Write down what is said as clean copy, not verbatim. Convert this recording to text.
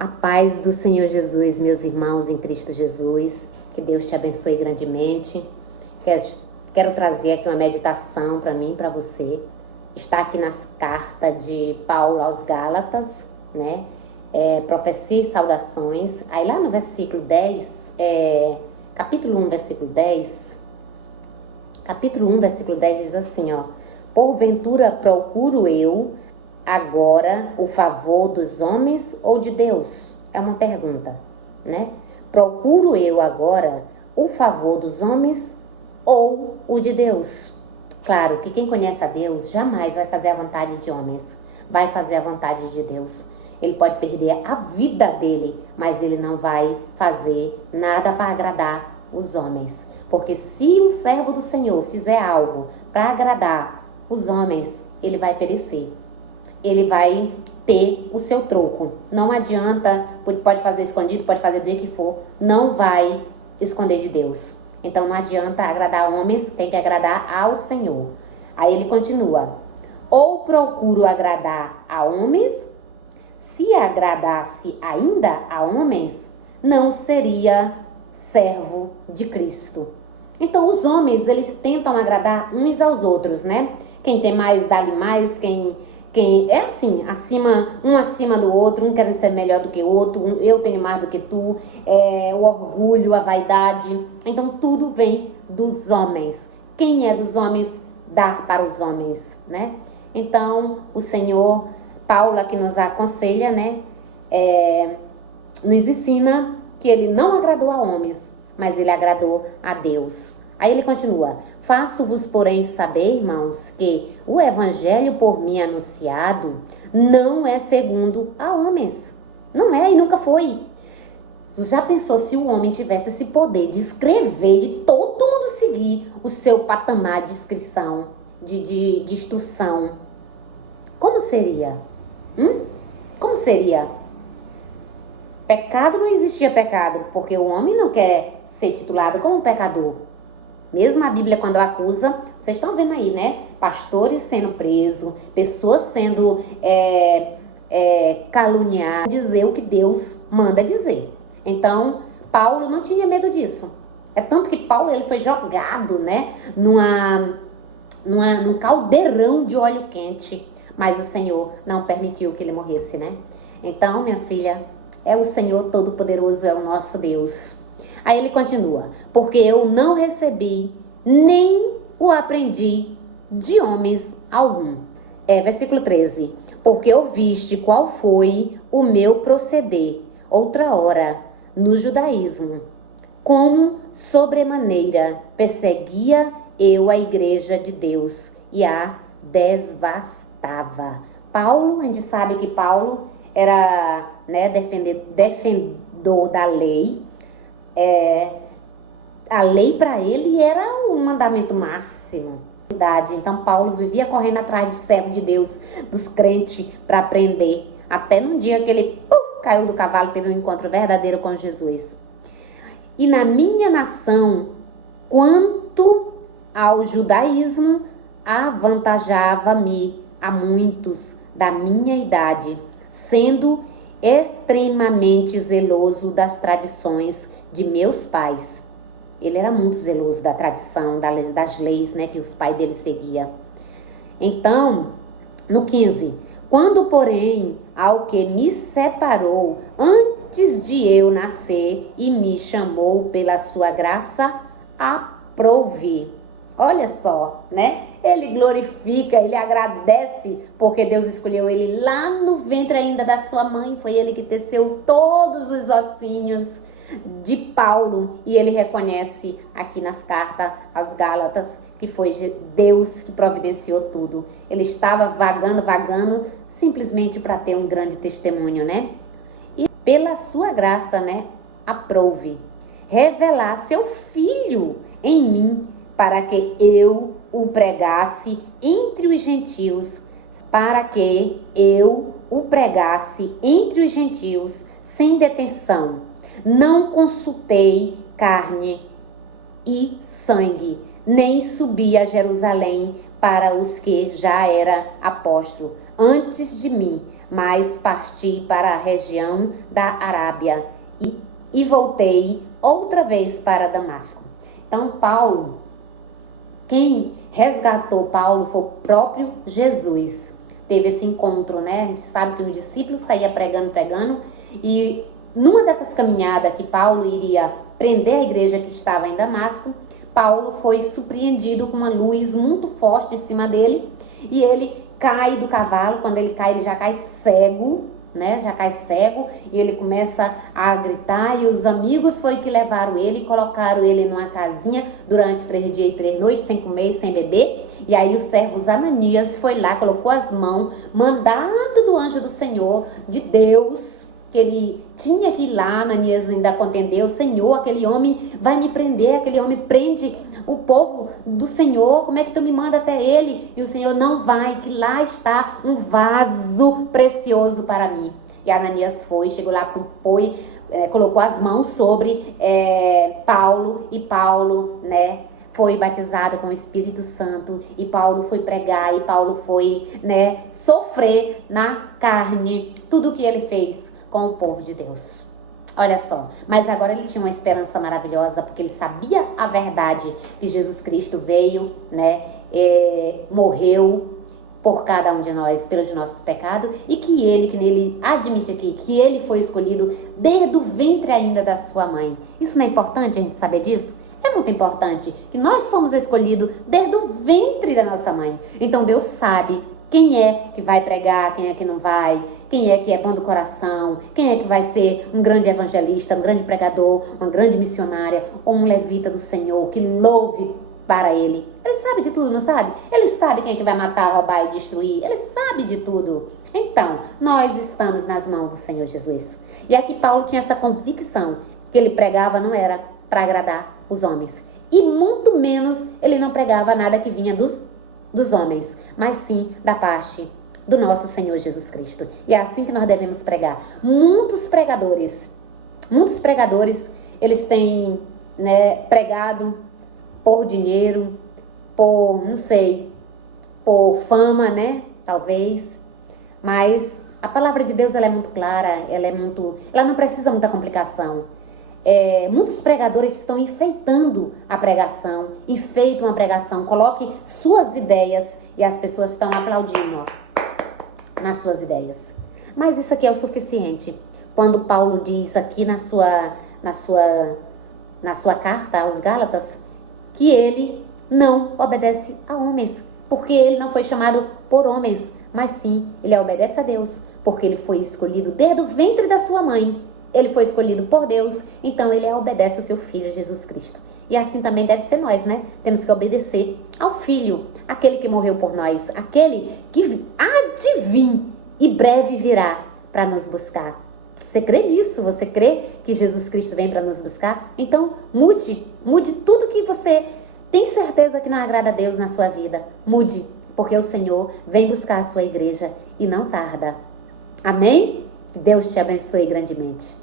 A paz do Senhor Jesus, meus irmãos em Cristo Jesus, que Deus te abençoe grandemente. Quero trazer aqui uma meditação para mim, para você. Está aqui nas cartas de Paulo aos Gálatas, né? Profecia e saudações. Aí lá no versículo 10, capítulo 1, versículo 10, diz assim, ó: porventura procuro eu agora o favor dos homens ou de Deus? É uma pergunta, né? Procuro eu agora o favor dos homens ou o de Deus? Claro que quem conhece a Deus jamais vai fazer a vontade de homens, vai fazer a vontade de Deus. Ele pode perder a vida dele, mas ele não vai fazer nada para agradar os homens. Porque se um servo do Senhor fizer algo para agradar os homens, ele vai perecer. Ele vai ter o seu troco. Não adianta, pode fazer escondido, pode fazer do jeito que for, não vai esconder de Deus. Então não adianta agradar homens, tem que agradar ao Senhor. Aí ele continua: ou procuro agradar a homens, se agradasse ainda a homens, não seria servo de Cristo. Então os homens, eles tentam agradar uns aos outros, né? Quem tem mais, dá-lhe mais, quem é assim, um acima do outro, um querendo ser melhor do que o outro, eu tenho mais do que tu, o orgulho, a vaidade. Então tudo vem dos homens. Quem é dos homens, dá para os homens, né? Então o Senhor, Paulo aqui nos aconselha, né? Nos ensina que ele não agradou a homens, mas ele agradou a Deus. Aí ele continua: faço-vos, porém, saber, irmãos, que o evangelho por mim anunciado não é segundo a homens. Não é e nunca foi. Já pensou se o homem tivesse esse poder de escrever, de todo mundo seguir o seu patamar de inscrição, de instrução? Como seria? Como seria? Pecado, não existia pecado, porque o homem não quer ser titulado como pecador. Mesmo a Bíblia, quando acusa, vocês estão vendo aí, né? Pastores sendo presos, pessoas sendo caluniadas, dizer o que Deus manda dizer. Então, Paulo não tinha medo disso. É tanto que Paulo, ele foi jogado, né? Num caldeirão de óleo quente. Mas o Senhor não permitiu que ele morresse, né? Então, minha filha, é o Senhor Todo-Poderoso, é o nosso Deus. Aí ele continua: porque eu não recebi, nem o aprendi de homens algum. Versículo 13. Porque ouviste qual foi o meu proceder outra hora no judaísmo, como sobremaneira perseguia eu a igreja de Deus e a devastava. Paulo, a gente sabe que Paulo era, né, defendedor da lei. A lei para ele era o mandamento máximo. Então Paulo vivia correndo atrás de servo de Deus, dos crentes, para aprender. Até num dia que ele caiu do cavalo, teve um encontro verdadeiro com Jesus. E na minha nação, quanto ao judaísmo, avantajava-me a muitos da minha idade, sendo extremamente zeloso das tradições de meus pais. Ele era muito zeloso da tradição, das leis, né, que os pais dele seguiam. Então, no 15, quando, porém, ao que me separou antes de eu nascer e me chamou pela sua graça, aprove. Olha só, né? Ele glorifica, ele agradece, porque Deus escolheu ele lá no ventre ainda da sua mãe. Foi ele que teceu todos os ossinhos de Paulo. E ele reconhece aqui nas cartas aos Gálatas que foi Deus que providenciou tudo. Ele estava vagando, simplesmente para ter um grande testemunho, né? E pela sua graça, né, aprove revelar seu Filho em mim, para que eu o pregasse entre os gentios, sem detenção. Não consultei carne e sangue, nem subi a Jerusalém para os que já era apóstolo antes de mim, mas parti para a região da Arábia e voltei outra vez para Damasco. Então, Paulo, quem resgatou Paulo foi o próprio Jesus. Teve esse encontro, né? A gente sabe que os discípulos saíam pregando, e numa dessas caminhadas que Paulo iria prender a igreja que estava em Damasco, Paulo foi surpreendido com uma luz muito forte em cima dele, e ele cai do cavalo. Quando ele cai, ele já cai cego, né? Já cai cego, e ele começa a gritar, e os amigos foram que levaram ele, colocaram ele numa casinha durante 3 dias e 3 noites, sem comer e sem beber. E aí o servo Ananias foi lá, colocou as mãos, mandado do anjo do Senhor, de Deus, que ele tinha que ir lá. Ananias ainda contendeu: Senhor, aquele homem vai me prender, aquele homem prende o povo do Senhor, como é que tu me manda até ele? E o Senhor: não vai, que lá está um vaso precioso para mim. E Ananias foi, chegou lá, colocou as mãos sobre Paulo, e Paulo, né, foi batizado com o Espírito Santo, e Paulo foi pregar, e Paulo foi, né, sofrer na carne tudo o que ele fez com o povo de Deus. Olha só, mas agora ele tinha uma esperança maravilhosa, porque ele sabia a verdade, que Jesus Cristo veio, né, morreu por cada um de nós, pelos nossos pecados, e que ele admite aqui, que ele foi escolhido desde o ventre ainda da sua mãe. Isso não é importante a gente saber disso? É muito importante que nós fomos escolhidos desde o ventre da nossa mãe. Então Deus sabe quem é que vai pregar, quem é que não vai, quem é que é bom do coração, quem é que vai ser um grande evangelista, um grande pregador, uma grande missionária, ou um levita do Senhor que louve para Ele. Ele sabe de tudo, não sabe? Ele sabe quem é que vai matar, roubar e destruir. Ele sabe de tudo. Então, nós estamos nas mãos do Senhor Jesus. E aqui Paulo tinha essa convicção, que ele pregava não era para agradar os homens. E muito menos ele não pregava nada que vinha dos homens, mas sim da parte do nosso Senhor Jesus Cristo. E é assim que nós devemos pregar. Muitos pregadores, eles têm, né, pregado por dinheiro, por, não sei, por fama, né, talvez. Mas a palavra de Deus, ela é muito clara, ela não precisa muita complicação. Muitos pregadores estão enfeitando a pregação, enfeitam a pregação, coloque suas ideias, e as pessoas estão aplaudindo, ó, nas suas ideias. Mas isso aqui é o suficiente. Quando Paulo diz aqui na sua carta aos Gálatas, que ele não obedece a homens, porque ele não foi chamado por homens, mas sim, ele obedece a Deus, porque ele foi escolhido desde o ventre da sua mãe. Ele foi escolhido por Deus, então ele obedece ao seu Filho Jesus Cristo. E assim também deve ser nós, né? Temos que obedecer ao Filho, aquele que morreu por nós, aquele que há de vir e breve virá para nos buscar. Você crê nisso? Você crê que Jesus Cristo vem para nos buscar? Então mude tudo que você tem certeza que não agrada a Deus na sua vida. Mude, porque o Senhor vem buscar a sua igreja e não tarda. Amém? Que Deus te abençoe grandemente.